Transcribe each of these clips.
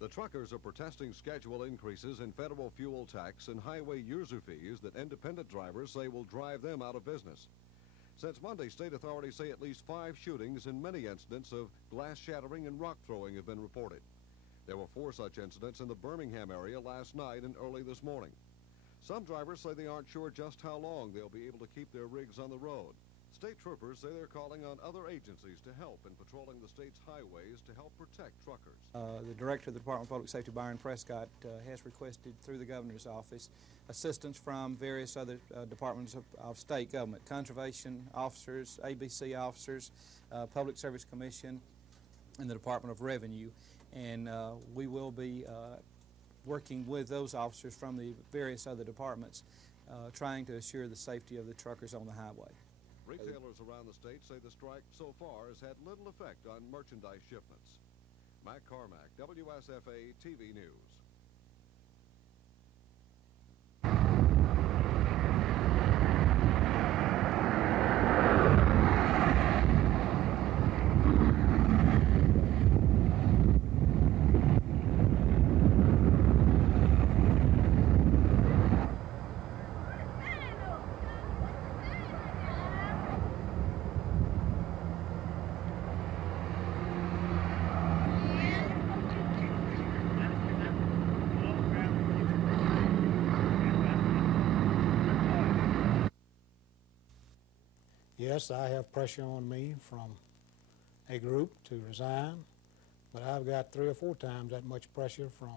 The truckers are protesting schedule increases in federal fuel tax and highway user fees that independent drivers say will drive them out of business. Since Monday, state authorities say at least 5 shootings and many incidents of glass shattering and rock throwing have been reported. There were 4 such incidents in the Birmingham area last night and early this morning. Some drivers say they aren't sure just how long they'll be able to keep their rigs on the road. State troopers say they're calling on other agencies to help in patrolling the state's highways to help protect truckers. The Director of the Department of Public Safety, Byron Prescott, has requested through the Governor's office assistance from various other departments of state government, conservation officers, ABC officers, Public Service Commission, and the Department of Revenue. And we will be working with those officers from the various other departments, trying to assure the safety of the truckers on the highway. Retailers around the state say the strike so far has had little effect on merchandise shipments. Matt Carmack, WSFA TV News. Yes, I have pressure on me from a group to resign, but I've got 3 or 4 times that much pressure from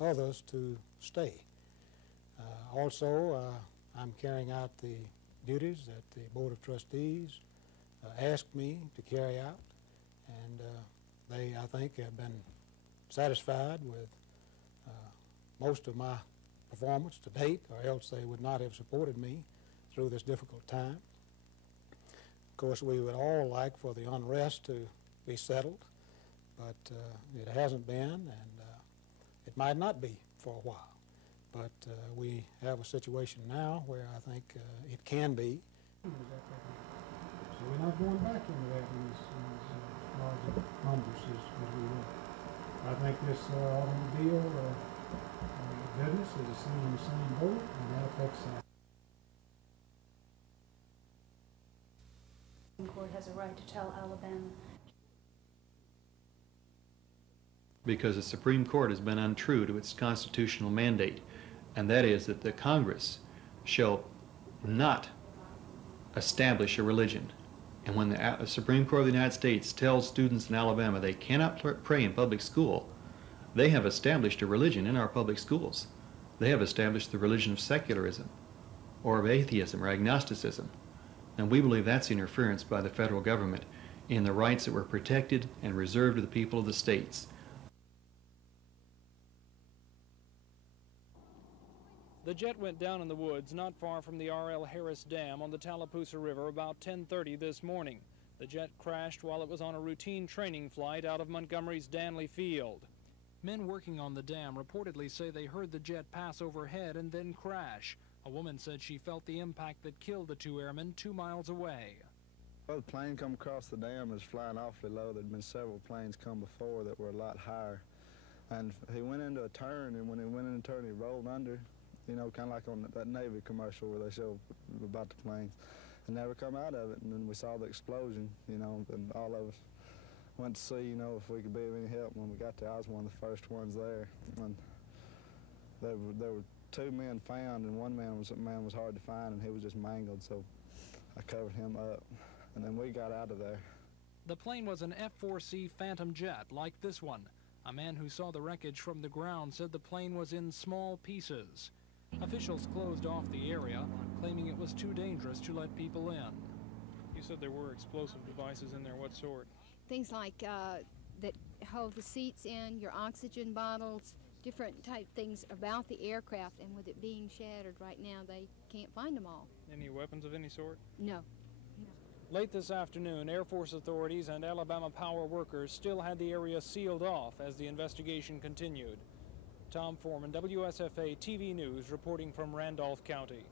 others to stay. Also, I'm carrying out the duties that the Board of Trustees asked me to carry out, and they, I think, have been satisfied with most of my performance to date, or else they would not have supported me through this difficult time. Of course, we would all like for the unrest to be settled, but it hasn't been, and it might not be for a while. But we have a situation now where I think it can be. So we're not going back into that these large numbers as we were. I think this automobile business is in the same boat, and that affects that. The court has a right to tell Alabama. Because the Supreme Court has been untrue to its constitutional mandate, and that is that the Congress shall not establish a religion. And when the Supreme Court of the United States tells students in Alabama they cannot pray in public school, they have established a religion in our public schools. They have established the religion of secularism, or of atheism, or agnosticism. And we believe that's interference by the federal government in the rights that were protected and reserved to the people of the states. The jet went down in the woods not far from the R.L. Harris Dam on the Tallapoosa River about 10:30 this morning. The jet crashed while it was on a routine training flight out of Montgomery's Danley Field. Men working on the dam reportedly say they heard the jet pass overhead and then crash. A woman said she felt the impact that killed the 2 airmen 2 miles away. Well, the plane come across the dam was flying awfully low. There'd been several planes come before that were a lot higher. And he went into a turn, and when he went into a turn, he rolled under, you know, kind of like on that Navy commercial where they show about the planes, and never come out of it. And then we saw the explosion, you know, and all of us went to see, you know, if we could be of any help. When we got there, I was one of the first ones there. And there were 2 men found, and one man was hard to find, and he was just mangled, so I covered him up, and then we got out of there. The plane was an F-4C Phantom jet like this one. A man who saw the wreckage from the ground said the plane was in small pieces. Officials closed off the area, claiming it was too dangerous to let people in. You said there were explosive devices in there. What sort? Things like that hold the seats in, your oxygen bottles, different type things about the aircraft, and with it being shattered right now, they can't find them all. Any weapons of any sort? No. Late this afternoon, Air Force authorities and Alabama Power workers still had the area sealed off as the investigation continued. Tom Foreman, WSFA TV News, reporting from Randolph County.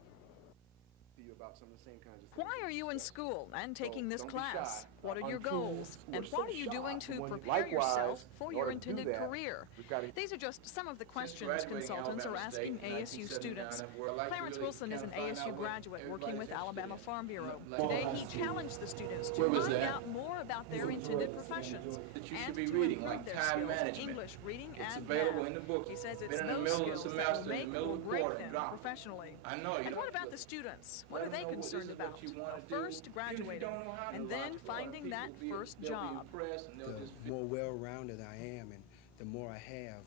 The about some of the same kinds of things. Why are you in school and taking this don't be class? shy. What are Our your kids goals? who are And so what are you shy, doing to when prepare likewise, yourself for in your order to do intended that, career? we've got to- These are just some of the questions graduating consultants are Alabama asking State in ASU students. 1979, I'd like to Clarence really Wilson is an kind of find ASU out what graduate working with everybody's Alabama interested in. Farm Bureau. Like Today high he school. challenged the students to Where was find that? out more about their intended professions That you and should be to reading, improve like their time skills in management. English, reading, It's and available math. in the book. He says Been it's in the those middle of the skills that will semester, in make the middle or of the break quarter, them drop it. professionally. I know, you And know, what about but the students? What let are they them know this concerned is what about? you wanna do. First, Even if you graduating, don't know how to and then logical, finding people that will be- first they'll be job. impressed and they'll The just more well-rounded I am and the more I have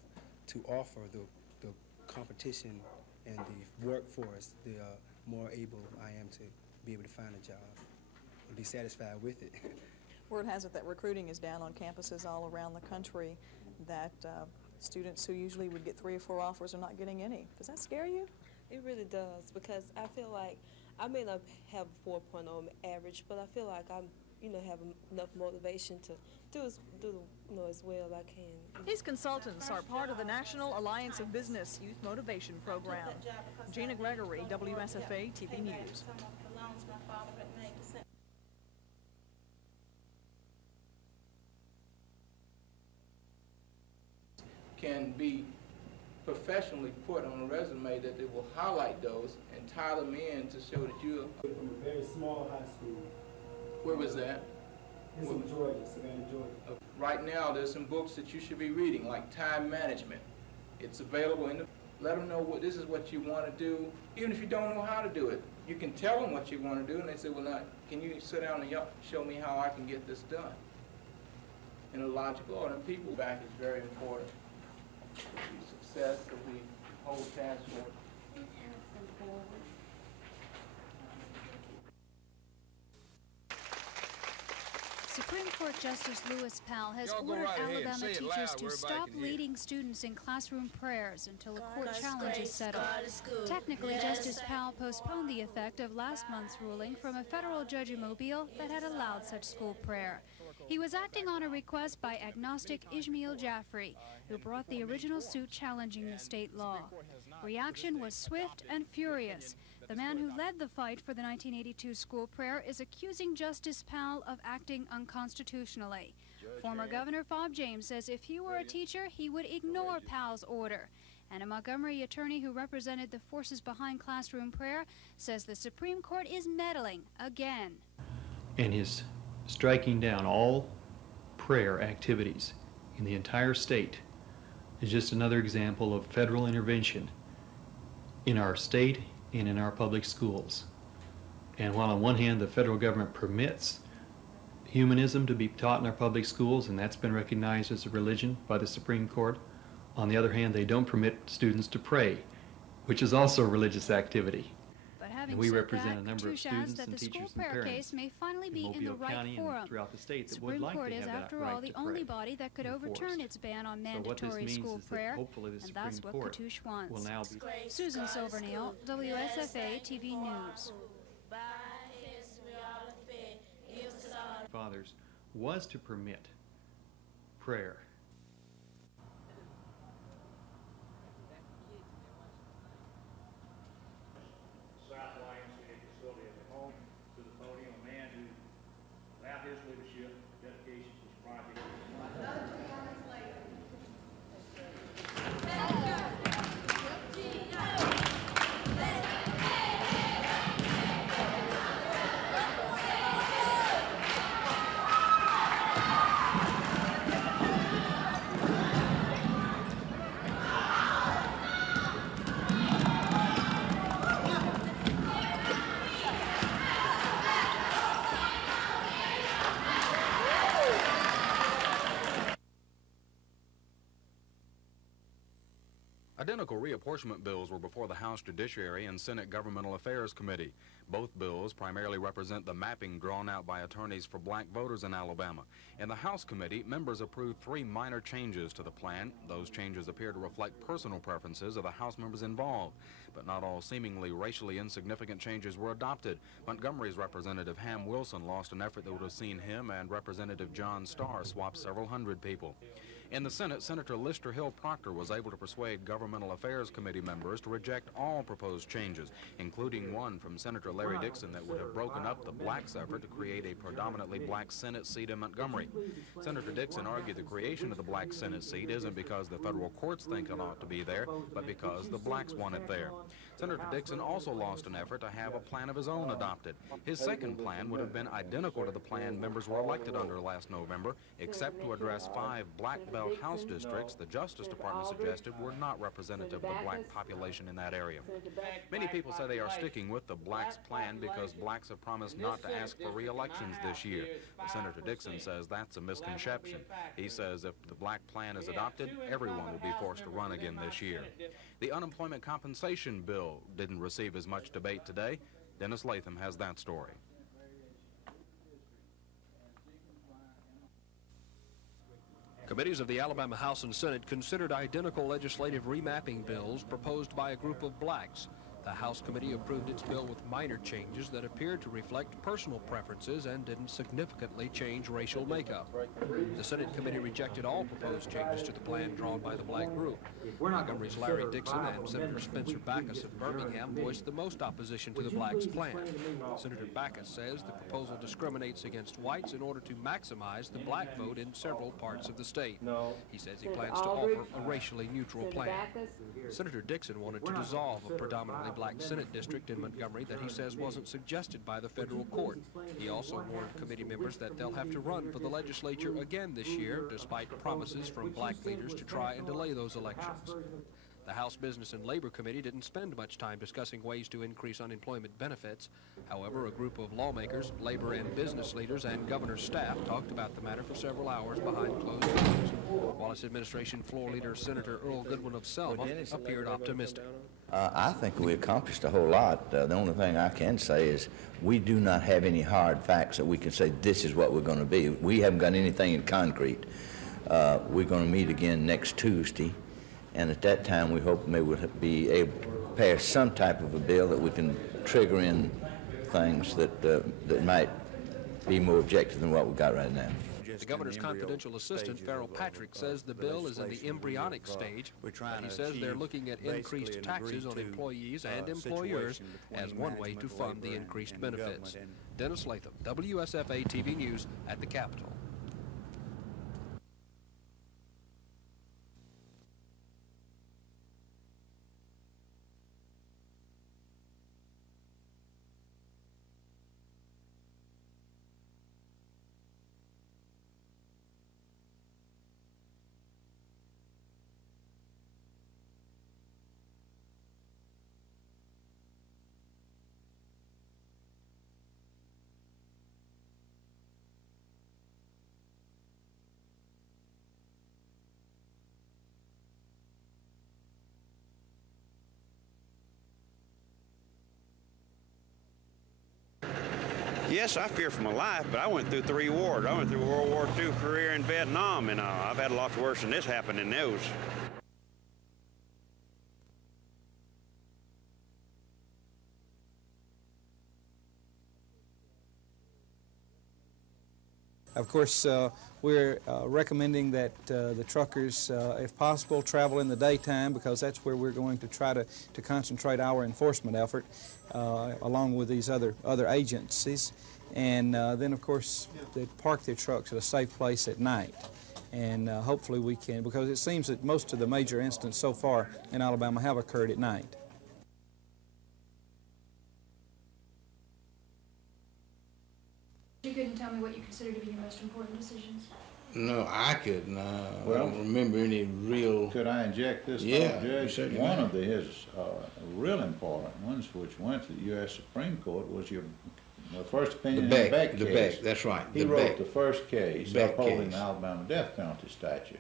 to offer the competition and the workforce, the more able I am to be able to find a job and be satisfied with it. Word has it that recruiting is down on campuses all around the country, that students who usually would get 3 or 4 offers are not getting any. Does that scare you? It really does, because I feel like I may not have 4.0 average, but I feel like I'm, have enough motivation to do as well as I can. These consultants are part of the National Alliance of Business Youth Motivation Program. Gina Gregory, WSFA TV News. can be professionally put on a resume that it will highlight those and tie them in to show that you're From a very small high school. Where was that? It's in Georgia, Savannah, Georgia. Right now, there's some books that you should be reading, like Time Management. It's available in the. Let them know this is what you want to do, even if you don't know how to do it. You can tell them what you want to do, and they say, well, now, can you sit down and show me how I can get this done in a logical order? And people back is very important. The success of the whole task force. Supreme Court Justice Lewis Powell has ordered Alabama teachers to stop leading students in classroom prayers until a court challenge is settled. Technically, Justice Powell postponed the effect of last month's ruling from a federal judge in Mobile that had allowed such school prayer. He was acting on a request by agnostic Ismail Jaffrey, who brought the original suit challenging the state law. Reaction was swift and furious. The man who led the fight for the 1982 school prayer is accusing Justice Powell of acting unconstitutionally. Former Governor Bob James says if he were a teacher, he would ignore Powell's order. And a Montgomery attorney who represented the forces behind classroom prayer says the Supreme Court is meddling again. And his striking down all prayer activities in the entire state is just another example of federal intervention in our state and in our public schools. And while on one hand the federal government permits humanism to be taught in our public schools, and that's been recognized as a religion by the Supreme Court, on the other hand they don't permit students to pray, which is also a religious activity. But having And we said represent that, a number of Katusha students adds that and the school teachers and prayer parents case may finally be in the Mobile right County and forum. throughout the state that would Supreme like Court to is, have that after right all, the to only pray body that could enforced. overturn its ban on So what this mandatory means school is that prayer, hopefully the and Supreme that's what Court Katusha wants. will now be Susan Silvernail, WSFA TV News. fathers was to permit prayer. Identical reapportionment bills were before the House Judiciary and Senate Governmental Affairs Committee. Both bills primarily represent the mapping drawn out by attorneys for black voters in Alabama. In the House Committee, members approved 3 minor changes to the plan. Those changes appear to reflect personal preferences of the House members involved. But not all seemingly racially insignificant changes were adopted. Montgomery's Representative Ham Wilson lost an effort that would have seen him and Representative John Starr swap several hundred people. In the Senate, Senator Lister Hill Proctor was able to persuade Governmental Affairs Committee members to reject all proposed changes, including one from Senator Larry Dixon that would have broken up the blacks' effort to create a predominantly black Senate seat in Montgomery. Senator Dixon argued the creation of the black Senate seat isn't because the federal courts think it ought to be there, but because the blacks want it there. Senator Dixon also lost an effort to have a plan of his own adopted. His second plan would have been identical to the plan members were elected under last November, except to address 5 black belt House districts the Justice Department suggested were not representative of the black population in that area. Many people say they are sticking with the blacks' plan because blacks have promised not to ask for re-elections this year. But Senator Dixon says that's a misconception. He says if the black plan is adopted, everyone will be forced to run again this year. The unemployment compensation bill didn't receive as much debate today. Dennis Latham has that story. Committees of the Alabama House and Senate considered identical legislative remapping bills proposed by a group of blacks. The House committee approved its bill with minor changes that appeared to reflect personal preferences and didn't significantly change racial makeup. The Senate committee rejected all proposed changes to the plan drawn by the black group. Montgomery's Larry Dixon and Senator Spencer Backus of Birmingham voiced the most opposition to the blacks' plan. Senator Backus says the proposal discriminates against whites in order to maximize the black vote in several parts of the state. He says he plans to offer a racially neutral plan. Senator Dixon wanted to dissolve a predominantly black Senate district in Montgomery that he says wasn't suggested by the federal court. He also warned committee members that they'll have to run for the legislature again this year, despite promises from black leaders to try and delay those elections. The House Business and Labor Committee didn't spend much time discussing ways to increase unemployment benefits. However, a group of lawmakers, labor and business leaders, and governor's staff talked about the matter for several hours behind closed doors. Wallace administration floor leader Senator Earl Goodwin of Selma appeared optimistic. I think we accomplished a whole lot. The only thing I can say is we do not have any hard facts that we can say this is what we're going to be. We haven't got anything in concrete. We're going to meet again next Tuesday, and at that time we hope maybe we'll be able to pass some type of a bill that we can trigger in things that might be more objective than what we got right now. The governor's confidential assistant, Farrell Patrick, says the bill is in the embryonic stage. He says they're looking at increased taxes on employees and employers as one way to fund the increased benefits. Dennis Latham, WSFA TV News at the Capitol. Yes, I fear for my life, but I went through 3 wars. I went through World War II, career in Vietnam, and I've had a lot worse than this happen in those. Of course, we're recommending that the truckers, if possible, travel in the daytime because that's where we're going to try to concentrate our enforcement effort along with these other agencies. And then, of course, they park their trucks at a safe place at night. And hopefully we can, because it seems that most of the major incidents so far in Alabama have occurred at night. You couldn't tell me what you consider to be your most important decisions? No, I couldn't. Well, I don't remember any real... Could I inject this? Yeah, Judge? One of his real important ones, which went to the U.S. Supreme Court, was the first opinion in the Beck case. The Beck, that's right. He wrote the first case upholding the Alabama death penalty statute.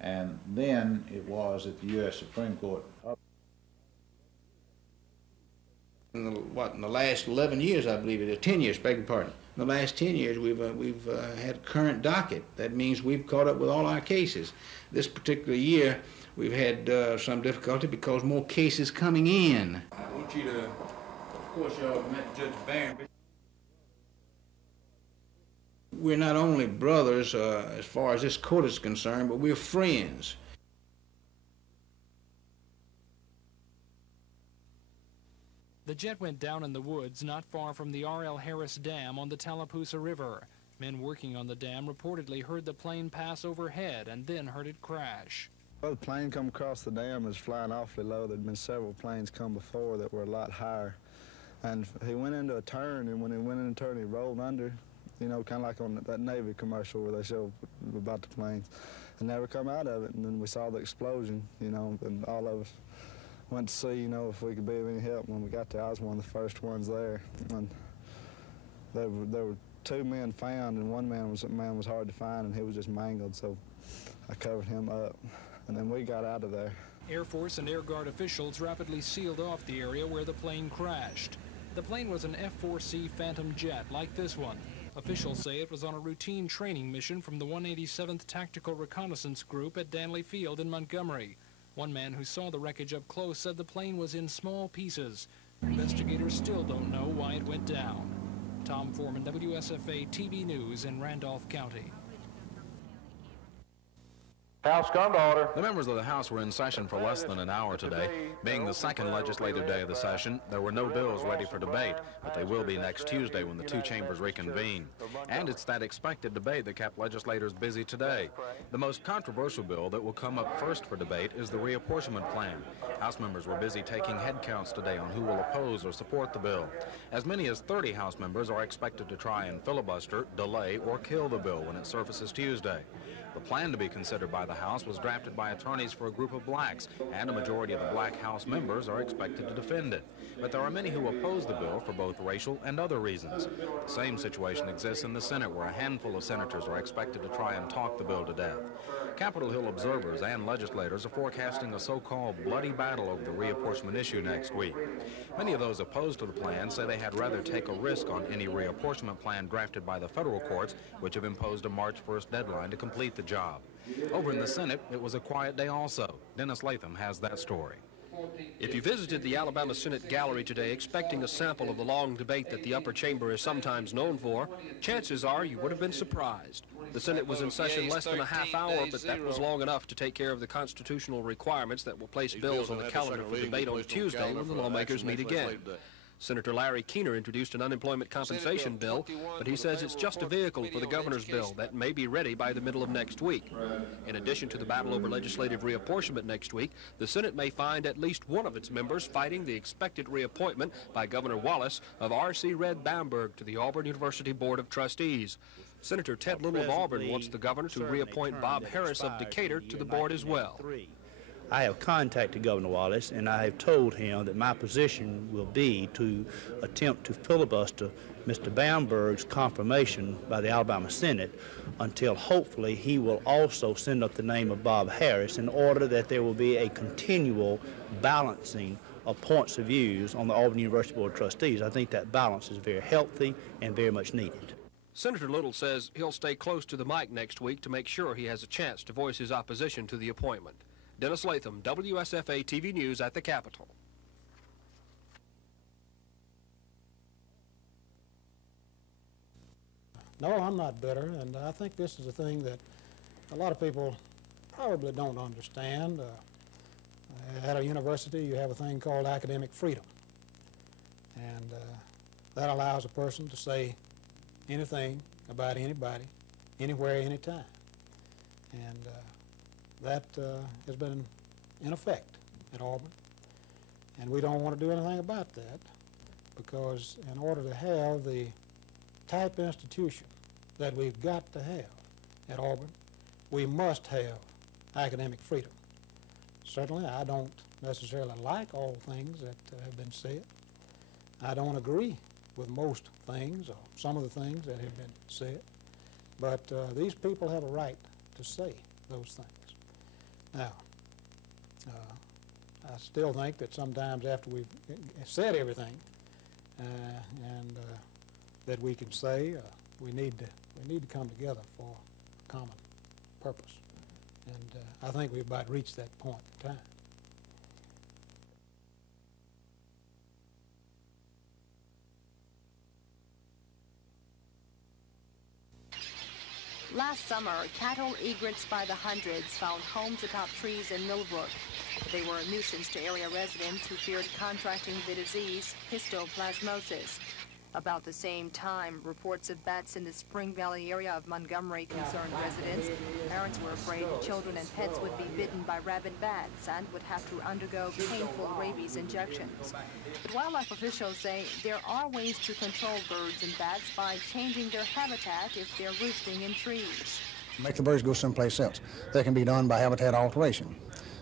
And then it was that the U.S. Supreme Court... In the last 11 years, I believe it is, 10 years, beg your pardon. In the last 10 years, we've had current docket. That means we've caught up with all our cases. This particular year, we've had some difficulty because more cases coming in. I want you to, of course, y'all met Judge Barron. We're not only brothers as far as this court is concerned, but we're friends. The jet went down in the woods not far from the R.L. Harris Dam on the Tallapoosa River. Men working on the dam reportedly heard the plane pass overhead and then heard it crash. Well, the plane come across the dam was flying awfully low. There'd been several planes come before that were a lot higher. And he went into a turn, and when he went into a turn, he rolled under, you know, kind of like on that Navy commercial where they show about the planes, and never come out of it. And then we saw the explosion, you know, and all of us went to see, you know, if we could be of any help. When we got there, I was one of the first ones there. And there were two men found, and one man was hard to find, and he was just mangled, so I covered him up. And then we got out of there. Air Force and Air Guard officials rapidly sealed off the area where the plane crashed. The plane was an F-4C Phantom jet like this one. Officials say it was on a routine training mission from the 187th Tactical Reconnaissance Group at Danley Field in Montgomery. One man who saw the wreckage up close said the plane was in small pieces. Investigators still don't know why it went down. Tom Foreman, WSFA TV News in Randolph County. House come to order. The members of the House were in session for less than an hour today. Being the second legislative day of the session, there were no bills ready for debate, but they will be next Tuesday when the two chambers reconvene. And it's that expected debate that kept legislators busy today. The most controversial bill that will come up first for debate is the reapportionment plan. House members were busy taking head counts today on who will oppose or support the bill. As many as 30 House members are expected to try and filibuster, delay, or kill the bill when it surfaces Tuesday. The plan to be considered by the House was drafted by attorneys for a group of blacks, and a majority of the black House members are expected to defend it. But there are many who oppose the bill for both racial and other reasons. The same situation exists in the Senate, where a handful of senators are expected to try and talk the bill to death. Capitol Hill observers and legislators are forecasting a so-called bloody battle over the reapportionment issue next week. Many of those opposed to the plan say they had rather take a risk on any reapportionment plan drafted by the federal courts, which have imposed a March 1st deadline to complete the job. Over in the Senate, it was a quiet day also. Dennis Latham has that story. If you visited the Alabama Senate gallery today expecting a sample of the long debate that the upper chamber is sometimes known for, chances are you would have been surprised. The Senate was in session less than a half hour, but that was long enough to take care of the constitutional requirements that will place bills on the calendar for debate on Tuesday when the lawmakers meet again. Senator Larry Keener introduced an unemployment compensation bill, but he says it's just a vehicle for the governor's bill that may be ready by the middle of next week. In addition to the battle over legislative reapportionment next week, the Senate may find at least one of its members fighting the expected reappointment by Governor Wallace of R.C. Red Bamberg to the Auburn University Board of Trustees. Senator Ted Little of Auburn wants the governor to reappoint Bob Harris of Decatur to the board as well. I have contacted Governor Wallace, and I have told him that my position will be to attempt to filibuster Mr. Bamberg's confirmation by the Alabama Senate until hopefully he will also send up the name of Bob Harris in order that there will be a continual balancing of points of views on the Auburn University Board of Trustees. I think that balance is very healthy and very much needed. Senator Little says he'll stay close to the mic next week to make sure he has a chance to voice his opposition to the appointment. Dennis Latham, WSFA TV News at the Capitol. No, I'm not bitter, and I think this is a thing that a lot of people probably don't understand. At a university, you have a thing called academic freedom, and that allows a person to say anything about anybody, anywhere, anytime. And that has been in effect at Auburn, and we don't want to do anything about that, because in order to have the type institution that we've got to have at Auburn, we must have academic freedom. Certainly, I don't necessarily like all things that have been said. I don't agree with most things or some of the things that have been said, but these people have a right to say those things. Now, I still think that sometimes after we've said everything and that we can say, we need to come together for a common purpose. And I think we've about reached that point in time. Last summer, cattle egrets by the hundreds found homes atop trees in Millbrook. They were a nuisance to area residents who feared contracting the disease, histoplasmosis. About the same time, reports of bats in the Spring Valley area of Montgomery concerned residents. Parents were afraid children and pets would be bitten by rabid bats and would have to undergo painful rabies injections. Wildlife officials say there are ways to control birds and bats by changing their habitat if they're roosting in trees. Make the birds go someplace else. That can be done by habitat alteration.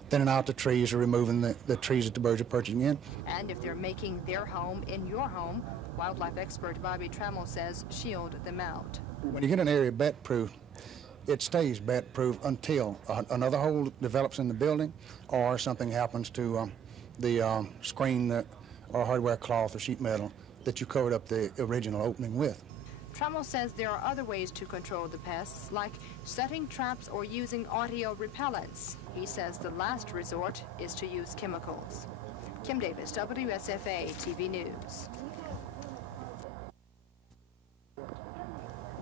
Thinning out the trees or removing the trees that the birds are perching in. And if they're making their home in your home, wildlife expert Bobby Trammell says shield them out. When you get an area bat-proof, it stays bat-proof until another hole develops in the building or something happens to the screen or hardware cloth or sheet metal that you covered up the original opening with. Trammell says there are other ways to control the pests, like setting traps or using audio repellents. He says the last resort is to use chemicals. Kim Davis, WSFA TV News.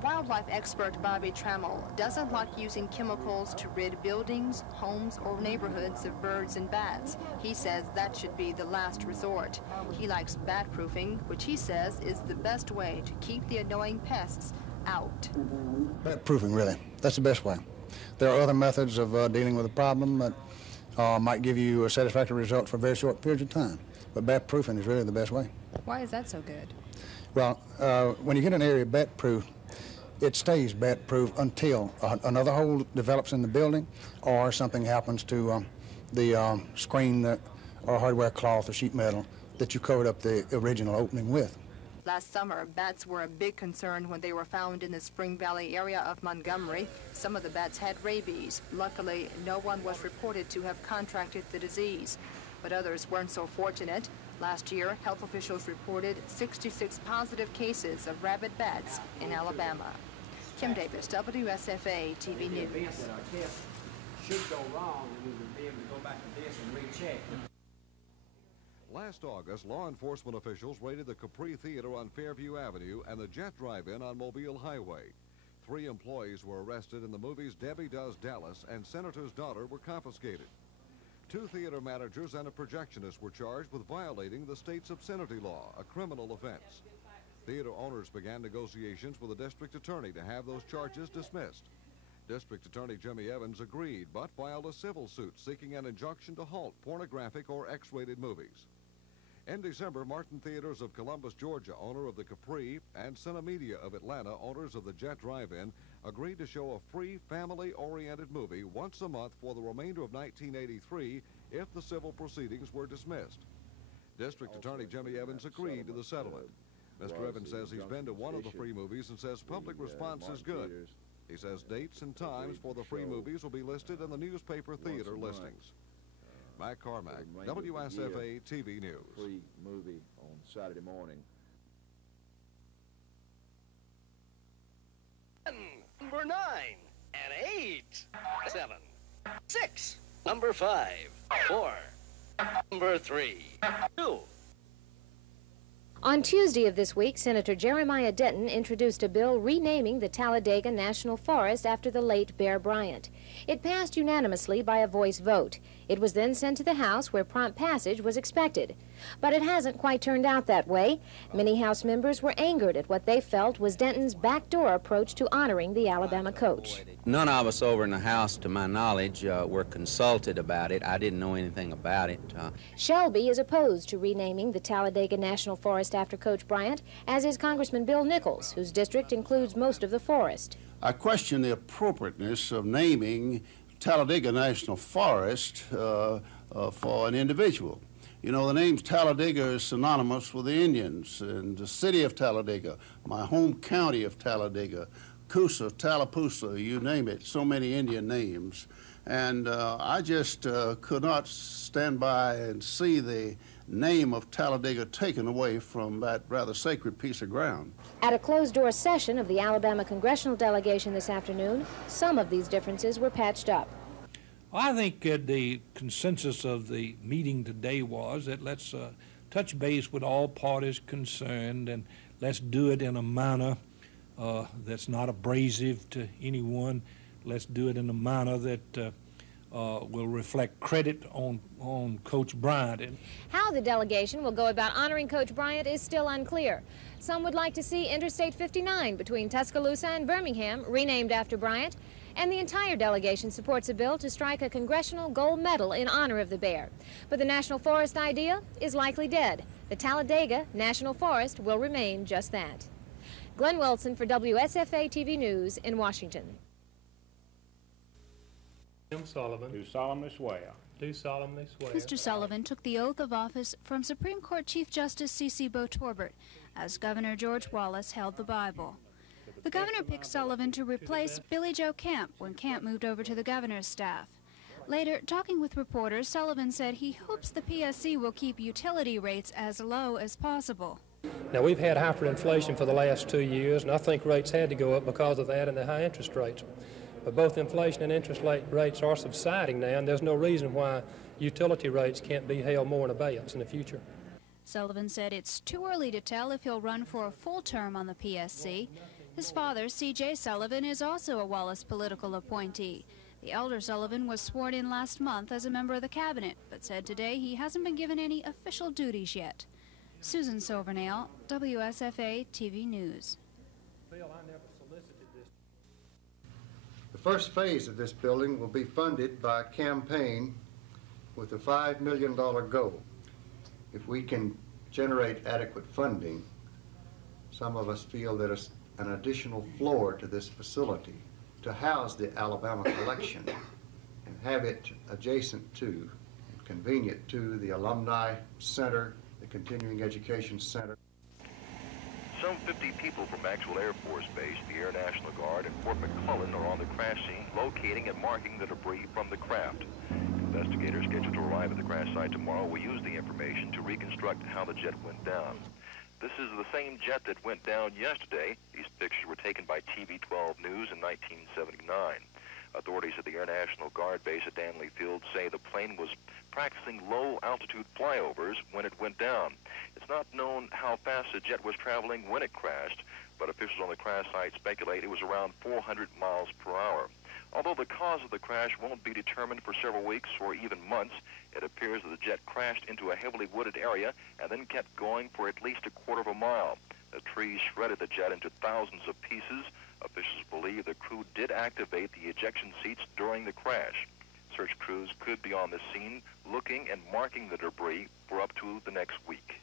Wildlife expert Bobby Trammell doesn't like using chemicals to rid buildings, homes, or neighborhoods of birds and bats. He says that should be the last resort. He likes bat-proofing, which he says is the best way to keep the annoying pests out. Bat-proofing, really. That's the best way. There are other methods of dealing with a problem that might give you a satisfactory result for very short periods of time. But bat-proofing is really the best way. Why is that so good? Well, when you get an area bat-proof, it stays bat-proof until another hole develops in the building or something happens to the screen or hardware cloth or sheet metal that you covered up the original opening with. Last summer, bats were a big concern when they were found in the Spring Valley area of Montgomery. Some of the bats had rabies. Luckily, no one was reported to have contracted the disease, but others weren't so fortunate. Last year, health officials reported 66 positive cases of rabid bats in Alabama. Kim Davis, WSFA TV News. Should go wrong, and we would be able to go back to this and recheck. Last August, law enforcement officials raided the Capri Theater on Fairview Avenue and the Jet Drive-In on Mobile Highway. 3 employees were arrested in the movies Debbie Does Dallas and Senator's Daughter were confiscated. 2 theater managers and a projectionist were charged with violating the state's obscenity law, a criminal offense. Theater owners began negotiations with the district attorney to have those charges dismissed. District Attorney Jimmy Evans agreed, but filed a civil suit seeking an injunction to halt pornographic or X-rated movies. In December, Martin Theaters of Columbus, Georgia, owner of the Capri, and Cinemedia of Atlanta, owners of the Jet Drive-In, agreed to show a free, family-oriented movie once a month for the remainder of 1983 if the civil proceedings were dismissed. District Attorney Jimmy Evans agreed to the settlement. Mr. Evans says he's been to one of the free movies and says public response is good. He says dates and times for the free movies will be listed in the newspaper theater listings. Matt Carmack, WSFA TV News. Free movie on Saturday morning. Number 9 and 8, 7, 6, number 5, 4, number 3, 2. On Tuesday of this week, Senator Jeremiah Denton introduced a bill renaming the Talladega National Forest after the late Bear Bryant. It passed unanimously by a voice vote. It was then sent to the House, where prompt passage was expected. But it hasn't quite turned out that way. Many House members were angered at what they felt was Denton's backdoor approach to honoring the Alabama coach. None of us over in the House, to my knowledge, were consulted about it. I didn't know anything about it. Shelby is opposed to renaming the Talladega National Forest after Coach Bryant, as is Congressman Bill Nichols, whose district includes most of the forest. I question the appropriateness of naming Talladega National Forest for an individual. You know, the name Talladega is synonymous with the Indians and the city of Talladega, my home county of Talladega, Coosa, Tallapoosa, you name it, so many Indian names. And I just could not stand by and see the name of Talladega taken away from that rather sacred piece of ground. At a closed-door session of the Alabama congressional delegation this afternoon, some of these differences were patched up. Well, I think the consensus of the meeting today was that let's touch base with all parties concerned, and let's do it in a manner that's not abrasive to anyone. Let's do it in a manner that will reflect credit on Coach Bryant. How the delegation will go about honoring Coach Bryant is still unclear. Some would like to see Interstate 59 between Tuscaloosa and Birmingham renamed after Bryant, and the entire delegation supports a bill to strike a congressional gold medal in honor of the bear. But the National Forest idea is likely dead. The Talladega National Forest will remain just that. Glenn Wilson for WSFA TV News in Washington. Jim Sullivan. Do solemnly swear. Do solemnly swear. Mr. Sullivan took the oath of office from Supreme Court Chief Justice C.C. Bo Torbert as Governor George Wallace held the Bible. The governor picked Sullivan to replace Billy Joe Camp when Camp moved over to the governor's staff. Later, talking with reporters, Sullivan said he hopes the PSC will keep utility rates as low as possible. Now, we've had hyperinflation for the last 2 years, and I think rates had to go up because of that and the high interest rates. But both inflation and interest rates are subsiding now, and there's no reason why utility rates can't be held more in abeyance in the future. Sullivan said it's too early to tell if he'll run for a full term on the PSC. His father, C.J. Sullivan, is also a Wallace political appointee. The elder Sullivan was sworn in last month as a member of the cabinet, but said today he hasn't been given any official duties yet. Susan Silvernail, WSFA TV News. The first phase of this building will be funded by a campaign with a $5 million goal. If we can generate adequate funding, some of us feel that an additional floor to this facility to house the Alabama collection and have it adjacent to and convenient to the Alumni Center, the Continuing Education Center. Some 50 people from Maxwell Air Force Base, the Air National Guard, and Fort McClellan are on the crash scene, locating and marking the debris from the craft. Investigators scheduled to arrive at the crash site tomorrow will use the information to reconstruct how the jet went down. This is the same jet that went down yesterday. These pictures were taken by TV 12 News in 1979. Authorities at the Air National Guard base at Danley Field say the plane was practicing low-altitude flyovers when it went down. It's not known how fast the jet was traveling when it crashed, but officials on the crash site speculate it was around 400 miles per hour. Although the cause of the crash won't be determined for several weeks or even months, it appears that the jet crashed into a heavily wooded area and then kept going for at least a quarter of a mile. The trees shredded the jet into thousands of pieces. Officials believe the crew did activate the ejection seats during the crash. Search crews could be on the scene looking and marking the debris for up to the next week.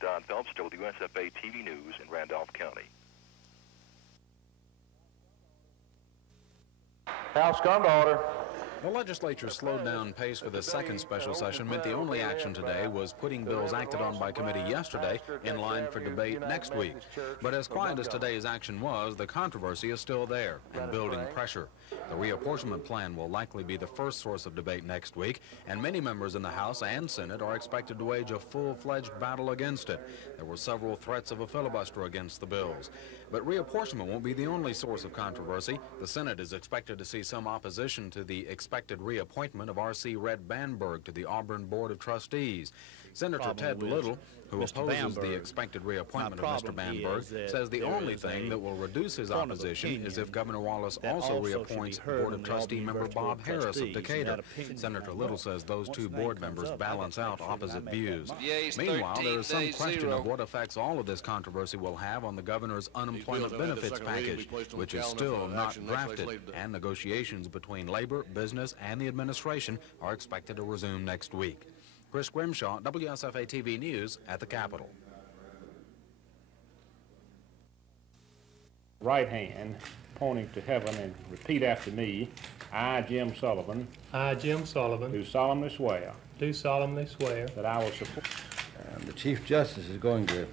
Don Phelps, WSFA TV News in Randolph County. House come to order. The legislature slowed down pace for the second special session meant the only action today was putting bills acted on by committee yesterday in line for debate next week. But as quiet as today's action was, the controversy is still there and building pressure. The reapportionment plan will likely be the first source of debate next week, and many members in the House and Senate are expected to wage a full-fledged battle against it. There were several threats of a filibuster against the bills. But reapportionment won't be the only source of controversy. The Senate is expected to see some opposition to the expected reappointment of R.C. Red Bamberg to the Auburn Board of Trustees. Senator Ted Little, who opposes the expected reappointment of Mr. Bamberg, says the only thing that will reduce his opposition is if Governor Wallace also reappoints Board of Trustee member Bob Harris of Decatur. Senator Little says those two board members balance out opposite views. Meanwhile, there is some question of what effects all of this controversy will have on the governor's unemployment benefits package, which is still not drafted, and negotiations between labor, business, and the administration are expected to resume next week. Chris Grimshaw, WSFA TV News at the Capitol. Right hand pointing to heaven and repeat after me. I, Jim Sullivan. I, Jim Sullivan. Do solemnly swear. Do solemnly swear. That I will support. The Chief Justice is going to.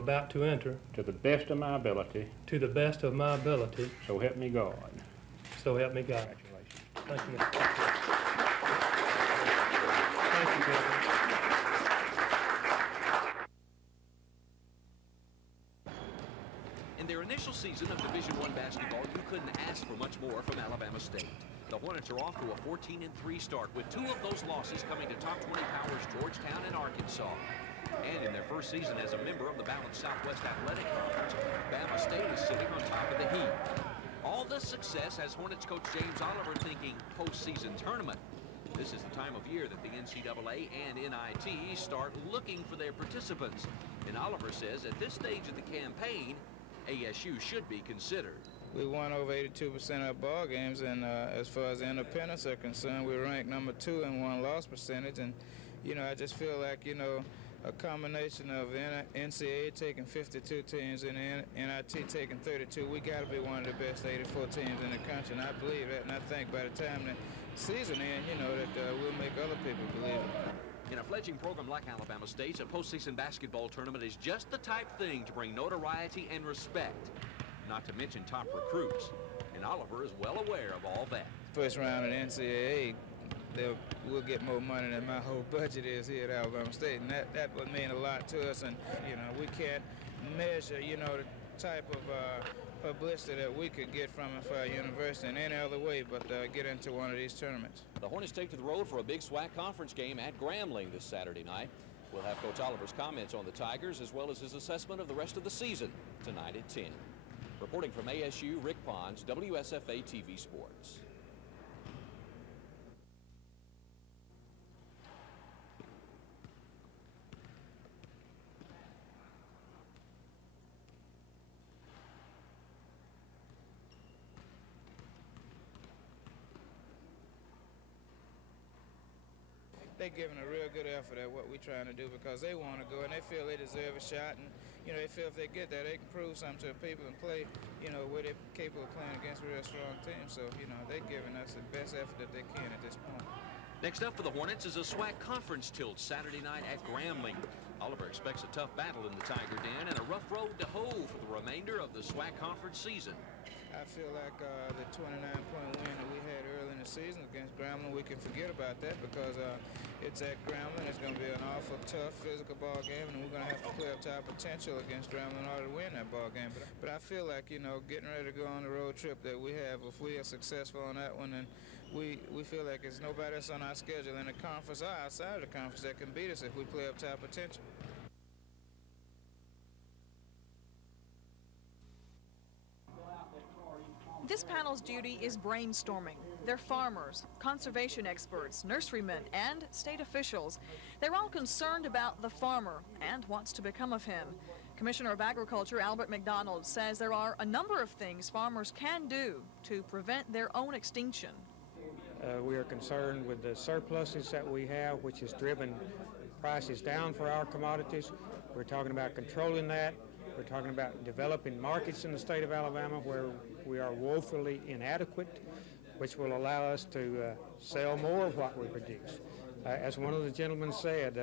About to enter. To the best of my ability. To the best of my ability. So help me God. So help me God. Congratulations. Thank you, Mr. President. Thank you, Governor. In their initial season of Division I basketball, you couldn't ask for much more from Alabama State. The Hornets are off to a 14-3 start, with two of those losses coming to top 20 powers Georgetown and Arkansas. And in their first season as a member of the Balanced Southwest Athletic Conference, Bama State is sitting on top of the heap. All this success has Hornets coach James Oliver thinking postseason tournament. This is the time of year that the NCAA and NIT start looking for their participants. And Oliver says at this stage of the campaign, ASU should be considered. We won over 82% of our ball games, and as far as the independents are concerned, we ranked number 2 in won-loss percentage. And, you know, I just feel like, you know, a combination of NCAA taking 52 teams and NIT taking 32, we got to be one of the best 84 teams in the country, and I believe that. And I think by the time the season ends, you know, that we'll make other people believe it. In a fledgling program like Alabama State's, a postseason basketball tournament is just the type thing to bring notoriety and respect, not to mention top recruits. And Oliver is well aware of all that. First round in NCAA, we'll get more money than my whole budget is here at Alabama State, and that would mean a lot to us. And, you know, we can't measure, you know, the type of publicity that we could get from it for our university in any other way but get into one of these tournaments. The Hornets take to the road for a big SWAC conference game at Grambling this Saturday night. We'll have Coach Oliver's comments on the Tigers as well as his assessment of the rest of the season tonight at 10. Reporting from ASU, Rick Pons, WSFA TV Sports. They're giving a real good effort at what we're trying to do because they want to go and they feel they deserve a shot, and you know, they feel if they get there they can prove something to the people and play, you know, where they're capable of playing against a real strong team. So, you know, they're giving us the best effort that they can at this point. Next up for the Hornets is a SWAC conference tilt Saturday night at Grambling. Oliver expects a tough battle in the Tiger Den and a rough road to hoe for the remainder of the SWAC conference season. I feel like the 29-point win that we had early in the season against Grambling, we can forget about that because it's at Grambling. It's going to be an awful tough physical ball game, and we're going to have to play up to our potential against Grambling in order to win that ball game. But I feel like, you know, getting ready to go on the road trip that we have, if we are successful on that one, then we feel like there's nobody else on our schedule in the conference or outside of the conference that can beat us if we play up to our potential. This panel's duty is brainstorming. They're farmers, conservation experts, nurserymen, and state officials. They're all concerned about the farmer and what's to become of him. Commissioner of Agriculture Albert McDonald says there are a number of things farmers can do to prevent their own extinction. We are concerned with the surpluses that we have, which has driven prices down for our commodities. We're talking about controlling that. We're talking about developing markets in the state of Alabama where we are woefully inadequate, which will allow us to sell more of what we produce. As one of the gentlemen said,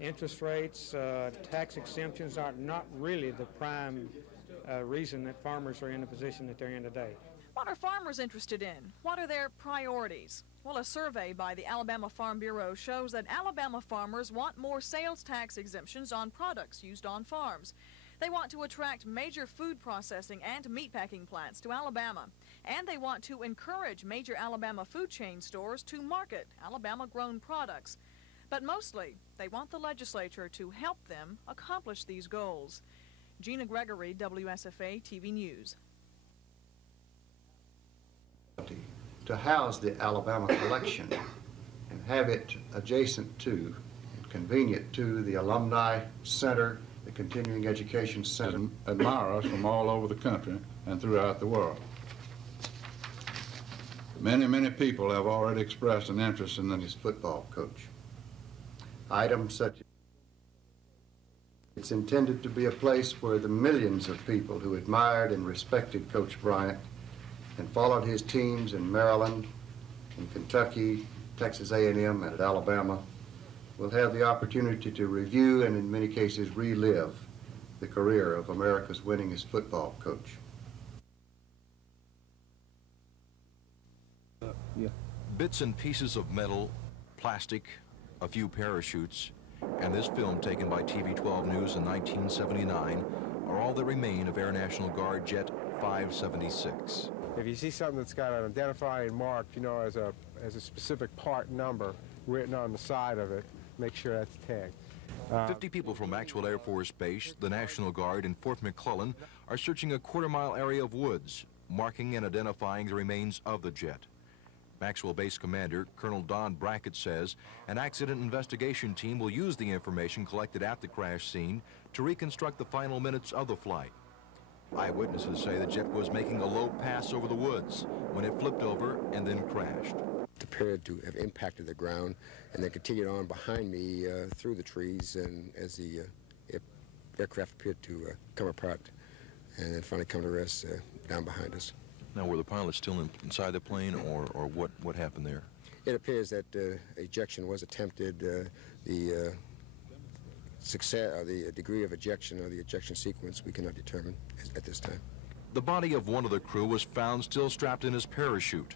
interest rates, tax exemptions are not really the prime reason that farmers are in the position that they're in today. What are farmers interested in? What are their priorities? Well, a survey by the Alabama Farm Bureau shows that Alabama farmers want more sales tax exemptions on products used on farms. They want to attract major food processing and meatpacking plants to Alabama. And they want to encourage major Alabama food chain stores to market Alabama-grown products. But mostly, they want the legislature to help them accomplish these goals. Gina Gregory, WSFA TV News. To house the Alabama collection and have it adjacent to and convenient to the Alumni Center, the Continuing Education Center. Admire us from all over the country and throughout the world. Many, many people have already expressed an interest in this football coach. Items such as it's intended to be a place where the millions of people who admired and respected Coach Bryant and followed his teams in Maryland, in Kentucky, Texas A&M, and at Alabama will have the opportunity to review and in many cases relive the career of America's winningest football coach. Bits and pieces of metal, plastic, a few parachutes, and this film taken by TV 12 News in 1979 are all that remain of Air National Guard Jet 576. If you see something that's got an identifying mark, you know, as a specific part number written on the side of it, make sure that's tagged. 50 people from Maxwell Air Force Base, the National Guard, and Fort McClellan are searching a quarter-mile area of woods, marking and identifying the remains of the jet. Maxwell Base Commander Colonel Don Brackett says an accident investigation team will use the information collected at the crash scene to reconstruct the final minutes of the flight. Eyewitnesses say the jet was making a low pass over the woods when it flipped over and then crashed. It appeared to have impacted the ground and then continued on behind me through the trees, and as the aircraft appeared to come apart and then finally come to rest down behind us. Now, were the pilots still inside the plane, or what happened there? It appears that ejection was attempted. The success, or the degree of ejection or the ejection sequence, we cannot determine at this time. The body of one of the crew was found still strapped in his parachute.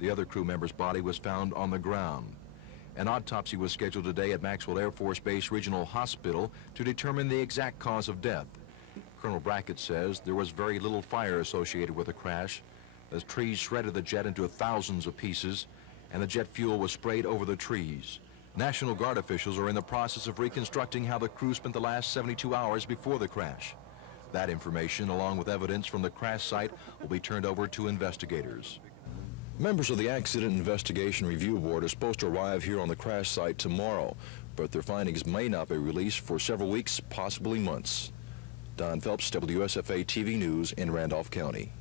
The other crew member's body was found on the ground. An autopsy was scheduled today at Maxwell Air Force Base Regional Hospital to determine the exact cause of death. Colonel Brackett says there was very little fire associated with the crash. The trees shredded the jet into thousands of pieces, and the jet fuel was sprayed over the trees. National Guard officials are in the process of reconstructing how the crew spent the last 72 hours before the crash. That information, along with evidence from the crash site, will be turned over to investigators. Members of the Accident Investigation Review Board are supposed to arrive here on the crash site tomorrow, but their findings may not be released for several weeks, possibly months. Don Phelps, WSFA TV News in Randolph County.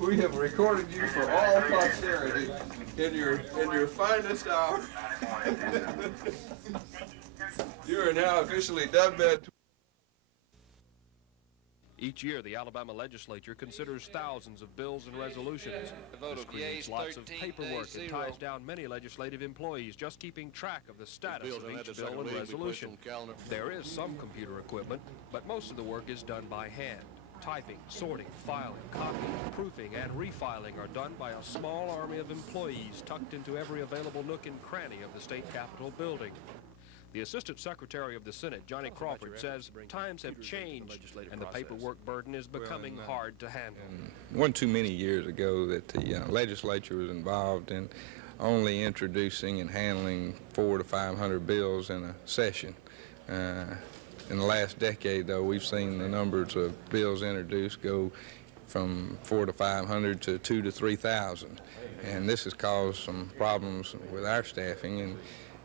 We have recorded you for all posterity in your finest hour. You are now officially deathbed. Each year, the Alabama legislature considers thousands of bills and resolutions. This creates lots of paperwork and ties down many legislative employees just keeping track of the status of each bill and resolution. There is some computer equipment, but most of the work is done by hand. Typing, sorting, filing, copying, proofing, and refiling are done by a small army of employees tucked into every available nook and cranny of the state capitol building. The Assistant Secretary of the Senate, Johnny Crawford, says times have changed and the paperwork burden is becoming hard to handle. It wasn't too many years ago that the legislature was involved in only introducing and handling 400 to 500 bills in a session. In the last decade, though, we've seen the numbers of bills introduced go from 400 to 500 to 2,000 to 3,000. And this has caused some problems with our staffing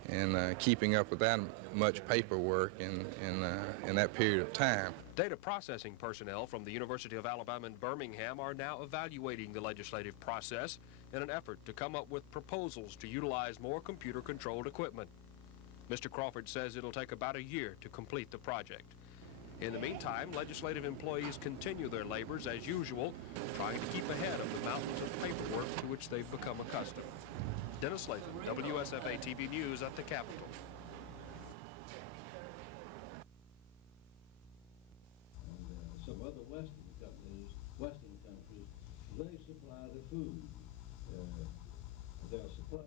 and keeping up with that much paperwork in that period of time. Data processing personnel from the University of Alabama in Birmingham are now evaluating the legislative process in an effort to come up with proposals to utilize more computer-controlled equipment. Mr. Crawford says it'll take about a year to complete the project. In the meantime, legislative employees continue their labors as usual, trying to keep ahead of the mountains of paperwork to which they've become accustomed. Dennis Latham, WSFA TV News at the Capitol. Some other Western countries, they supply the food. They'll supply.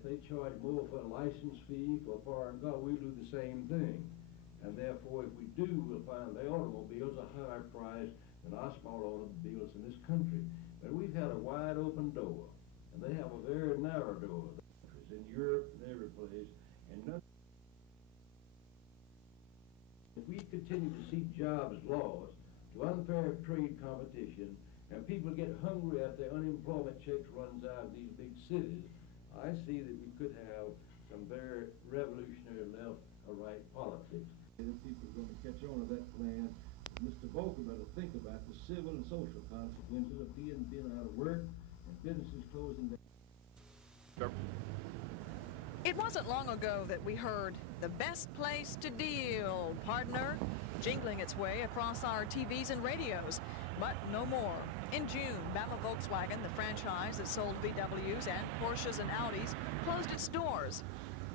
if they charge more for a license fee for a foreign car, we do the same thing. And therefore, if we do, we'll find their automobiles are higher priced than our small automobiles in this country. But we've had a wide open door, and they have a very narrow door. It's in Europe and every place, and nothing. If we continue to see jobs lost to unfair trade competition, and people get hungry after their unemployment checks runs out in these big cities, I see that we could have some very revolutionary left or right politics. And people are going to catch on to that plan. Mr. Volker better think about the civil and social consequences of being out of work and businesses closing down. It wasn't long ago that we heard "the best place to deal, partner," jingling its way across our TVs and radios, but no more. In June, Bama Volkswagen, the franchise that sold VWs and Porsches and Audis, closed its doors.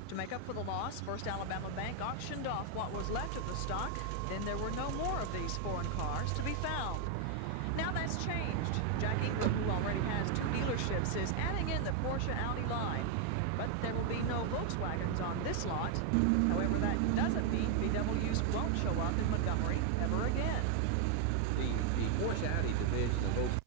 To make up for the loss, First Alabama Bank auctioned off what was left of the stock. Then there were no more of these foreign cars to be found. Now that's changed. Jack Ingram, who already has 2 dealerships, is adding in the Porsche Audi line. But there will be no Volkswagens on this lot. However, that doesn't mean VWs won't show up in Montgomery ever again. The Porsche Audi division of Volkswagen